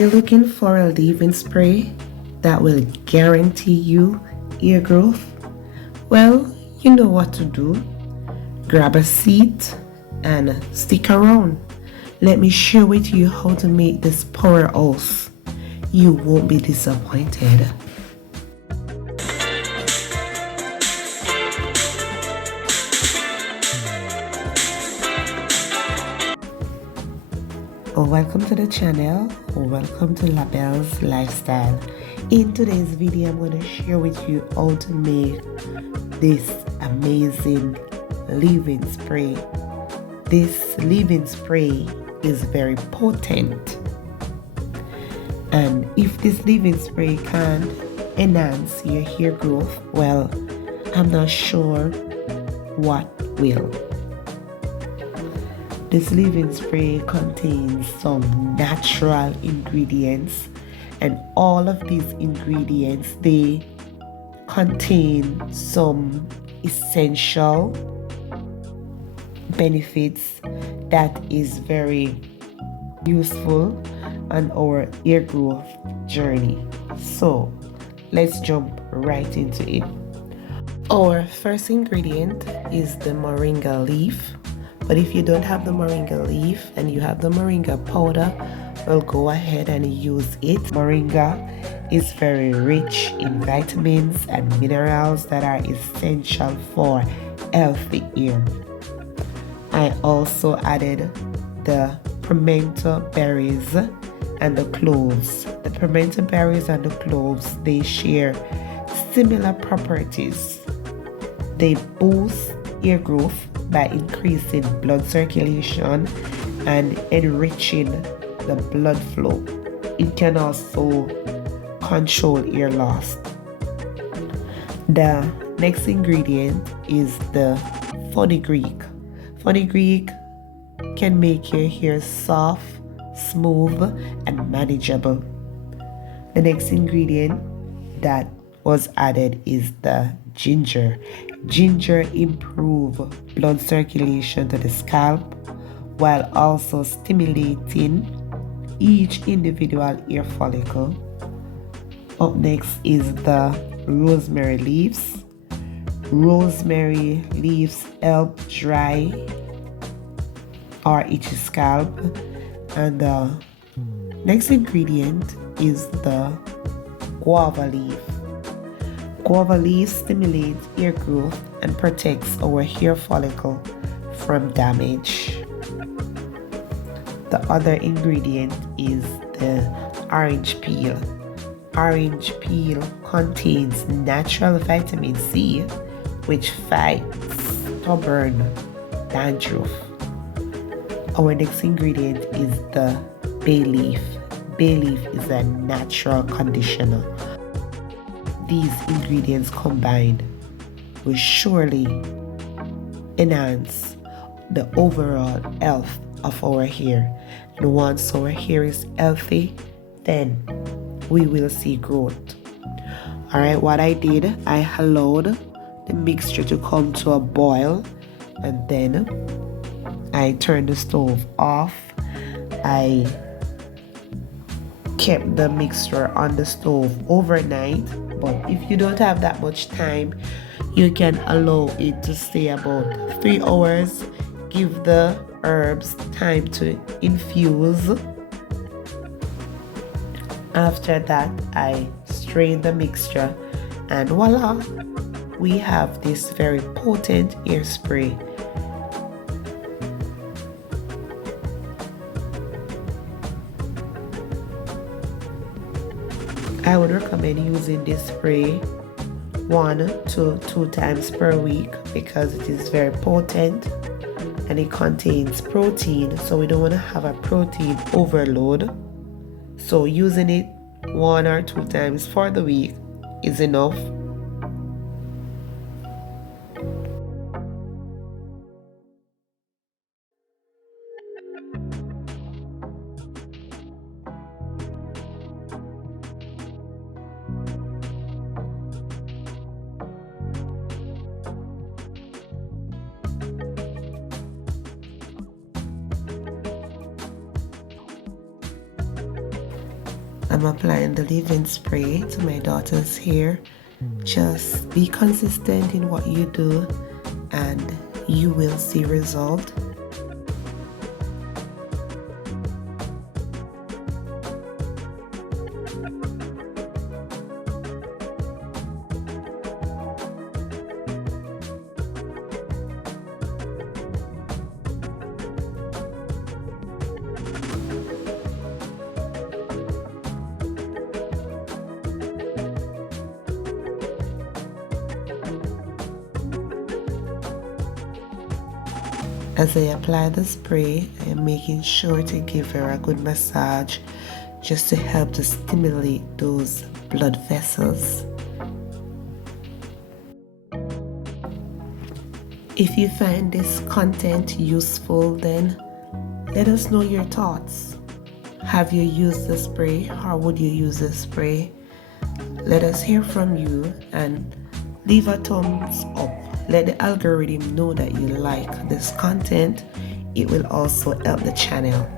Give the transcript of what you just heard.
You're looking for a leave-in spray that will guarantee you ear growth? Well, you know what to do. Grab a seat and stick around. Let me share with you how to make this powerhouse. You won't be disappointed. Welcome to the channel. Welcome to Labelle's Lifestyle. In today's video, I'm going to share with you how to make this amazing leave-in spray. This leave-in spray is very potent, and if this leave-in spray can enhance your hair growth, well, I'm not sure what will. This leave-in spray contains some natural ingredients, and all of these ingredients, they contain some essential benefits that is very useful on our hair growth journey. So let's jump right into it. Our first ingredient is the moringa leaf. But if you don't have the moringa leaf and you have the moringa powder, well, go ahead and use it. Moringa is very rich in vitamins and minerals that are essential for healthy hair. I also added the pimento berries and the cloves. The pimento berries and the cloves, they share similar properties. They boost hair growth by increasing blood circulation and enriching the blood flow. It can also control hair loss. The next ingredient is the fenugreek. Fenugreek can make your hair soft, smooth, and manageable. The next ingredient that was added is the ginger. Ginger improves blood circulation to the scalp while also stimulating each individual hair follicle. Up next is the rosemary leaves. Rosemary leaves help dry or itchy scalp. And the next ingredient is the guava leaf. Guava leaf stimulates hair growth and protects our hair follicle from damage. The other ingredient is the orange peel. Orange peel contains natural vitamin C, which fights stubborn dandruff. Our next ingredient is the bay leaf. Bay leaf is a natural conditioner. These ingredients combined will surely enhance the overall health of our hair. And once our hair is healthy, then we will see growth. Alright, what I did, I allowed the mixture to come to a boil, and then I turned the stove off. I kept the mixture on the stove overnight. But if you don't have that much time, you can allow it to stay about 3 hours. Give the herbs time to infuse. After that, I strain the mixture, and voila, we have this very potent hair spray. I would recommend using this spray 1 to 2 times per week because it is very potent and it contains protein, so we don't want to have a protein overload. So using it 1 or 2 times for the week is enough. I'm applying the leave-in spray to my daughter's hair. Just be consistent in what you do and you will see result. As I apply the spray, I am making sure to give her a good massage just to help to stimulate those blood vessels. If you find this content useful, then let us know your thoughts. Have you used the spray? How would you use the spray? Let us hear from you and leave a thumbs up. Let the algorithm know that you like this content. It will also help the channel.